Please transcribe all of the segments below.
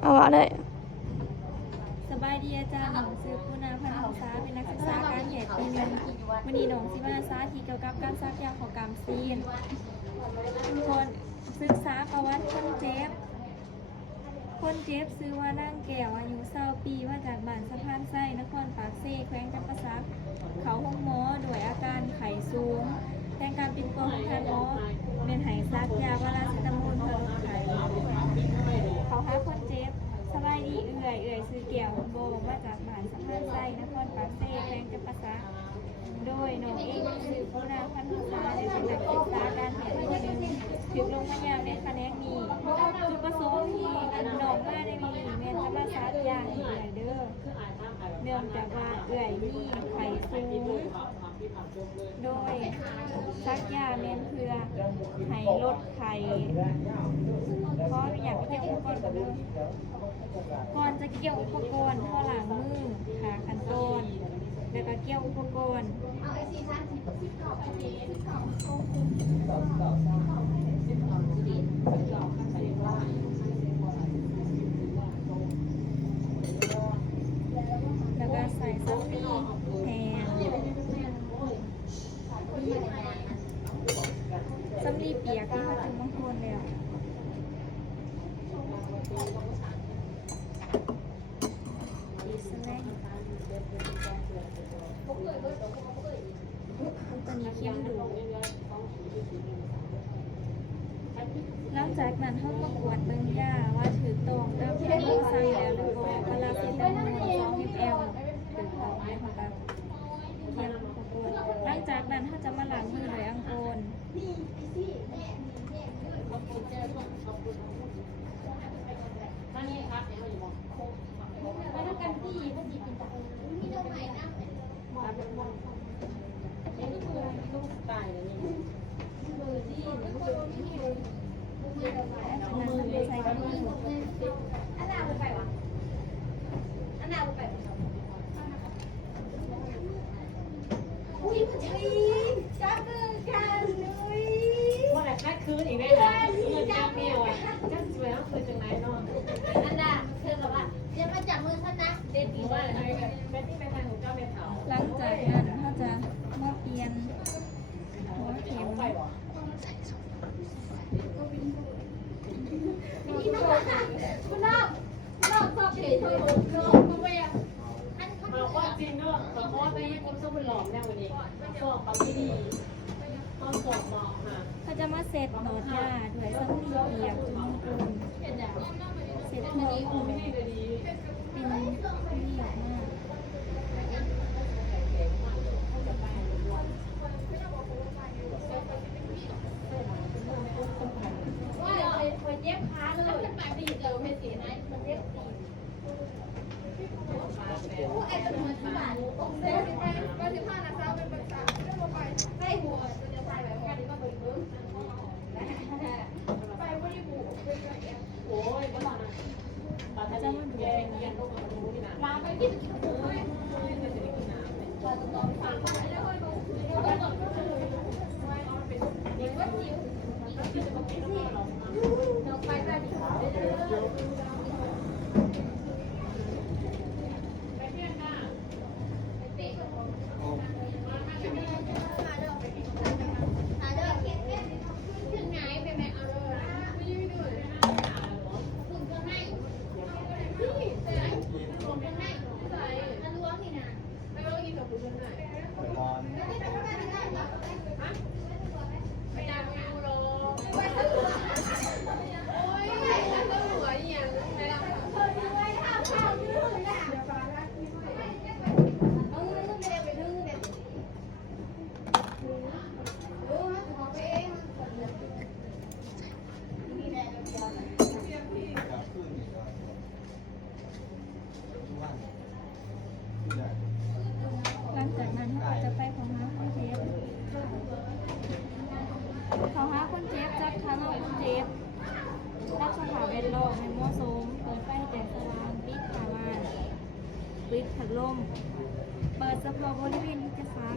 เอาว่าได้สบายดีอาจารย์หนูซื้อคุณาพันธ์ษาเป็นนักศึกษาการแพทย์ปีหนึ่งวันนี้หนูสิมาสาธิตเกี่ยวกับการซักยาของกรรมซีนคนศึกษาประวัติคนเจ็บซื้อว่านั่งแก้วอายุ20 ปีมาจากบ้านสะพานไส้นครปากเซ่แขวงจำปาสักเขาห้องหมอด้วยอาการไข้สูงแต่งการเป็นตัวของทางหมอเป็นไหซักยาพาราเซตามอลเพื่อลดไข้เขาหาคนเจ็บสบายดีเอื่อยซื้อแก้วโบมาจากบ้านสะพานไส้นครปากเซ่แขวงจำปาสักโดยน้องเองซื้อคุณาพันธ์ษาได้เป็นนักศึกษาการแพทย์ปีหนึ่งถึงลงมายามในแผนกนี้จุดประสงค์ที่น้องมาในนี้แม่นจะมาซักยาให้เอื่อยเด้อเนื่องจากว่าเอื่อยมีไข้สูงโดยซักยาแม่นเพื่อให้ลดไข้เพราะอยากไปเกี่ยวอุปกรณ์ก่อนจะเกี่ยวอุปกรณ์ท่อหลังมือหาขั้นตอนแล้วก็เกี่ยวอุปกรณ์แล้วก็ใส่ซับลีแทนซับลีเปียกที่เขาถึงบางคนแล้วดีสแลงตัวนี้เข้มดูหลังจากนั้นเขามากวดเบิ่งยาว่าถือตรงตามที่หมอสั่งแล้วหรือบ่เวลาเป็นจำนวน2 ml ถือตรงได้ค่ะเทียมอุปกรณ์หลังจากนั้นเขาจะมาล้างมือด้วยอังโกลใส่กระดูกอุ้ยมันใช่จับมือกันเลย เมื่อไหร่คัดคืนอีกไหมคะเงินจ้างเมียวอ่ะจ้างสวยแล้วคือจังไรเนาะ อันน่ะเธอแบบว่าเดี๋ยวมาจับมือฉันนะเด็ดดี เพราะ มา ว่าก อะไรกันแม่ที่ไปทางของเจ้าแม่เถา หลังจากนั้นเขาจะมาเปลี่ยนหัวเข็ม ไปบอก นี่น้องคุณน้องชอบเฉยเฉยคุณไปอ่ะอันเขา เอาว่าจริงเนาะแต่เพราะว่าไปยี่ปุ่มส้มมันหลอมแน่วันนี้สอบปังที่ดีต้องสอบหมอค่ะ เขาจะมาเสร็จหลอดยาด้วยซัมลีเปียกจุ่มปูนเสร็จหัวปูน ไม่ดีเลยดี เป็นเรียบมาก ว่าเคยเย็บขาเลยมันปากดีเจอไม่เสียนะมันเย็บดีไอ้ตัวมันที่บ้านผมเซ็ตไปก็ที่ผ้านะคะเป็นประจำเรื่องไปให้หัวจะใส่แบบกันก็เป็นบึ้งไปไม่ได้บุก โอ้ยก็ตอนนั้นตอนนั้นแกยังต้องมาดูที่ไหน มาไปที่ โอ้ยจะได้กินน้ำเลย เราจะต้องฟังไปแล้วก็ดูแล้วก็เด็กว่าจิ๋วเราไปแบบนี้ไปเพื่อนค่ะไปเตะมาเด้อถึงไหนไปไหมเอาเลยไม่ยืดเลยถึงเครื่องให้นี่ใส่เครื่องให้ใส่อันล้วงนี่นะไปล้วงกินกับคุณเครื่องให้ไปดังเอาโลโอ้ยแล้วก็หัวอย่างนั้นเธอจะไว้ห้ามข้าวยืดนะเอาเงินไปเลยไปดึงเนี่ยเอาไปเองนี่แหละเดียว หลังจากนั้นเขาก็จะไปของหาคนเจ็บเขาหาคนเจ็บจับทางเอาคนเจ็บรับสภาพแวดล้อมให้เหมาะสมเปิดไฟแสงสว่างปิดผ้าม่านปิดพัดลมเปิดเฉพาะบริเวณที่จะซัก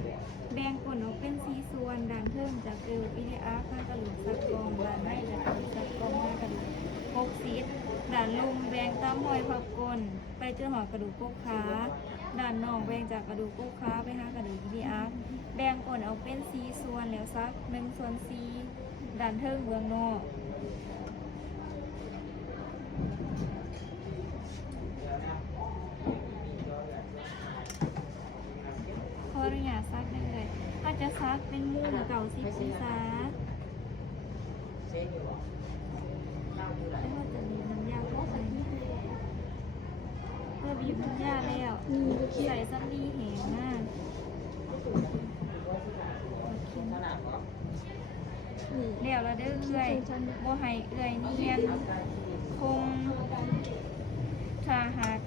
แบ่งผลออกเป็น4 ส่วนด้านเทิงจากวิดีอาร์ข้างกระดูกสักกองด้านในจากกระดูกสักกองหน้ากระดูก6 ซีด ด่านลุมแบ่งตามหอยพับกลไปเจอหอยกระดูกกกขาด่านน่องแบ่งจากกระดูกกกขาไปหากระดูกอีดีอาร์แบ่งกลเอาเป็น4ส่วนแล้วซัก1/4ด่านเทิงเบื้องนอกขออนุญาตซักได้เลยถ้าจะซักเป็นมุม90องศาไม่ว่าจะมีน้ำยาก็ใส่เพื่อบีบน้ำยาแล้วใส่ซัมดีแหงมากเดี๋ยวเราเด้อเอื่อยโบให้เอื่อยเนียนคงถ้าหาก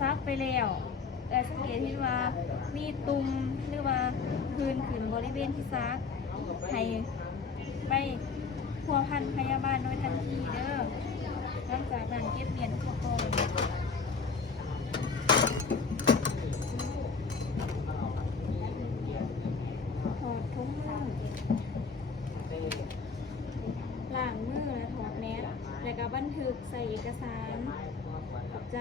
ซักไปแล้วแต่สังเกตที่ว่ามีตุ่มหรือว่าพื้นขึ้นบริเวณที่ซักให้ไปพัวพันพยาบาลโดยทันทีเด้อหลังจากนั้นเก็บเปลี่ยนอุปกรณ์ถอดถุงมือล้างมือและถอดแมสแล้วก็บันทึกใส่เอกสารขอบใจ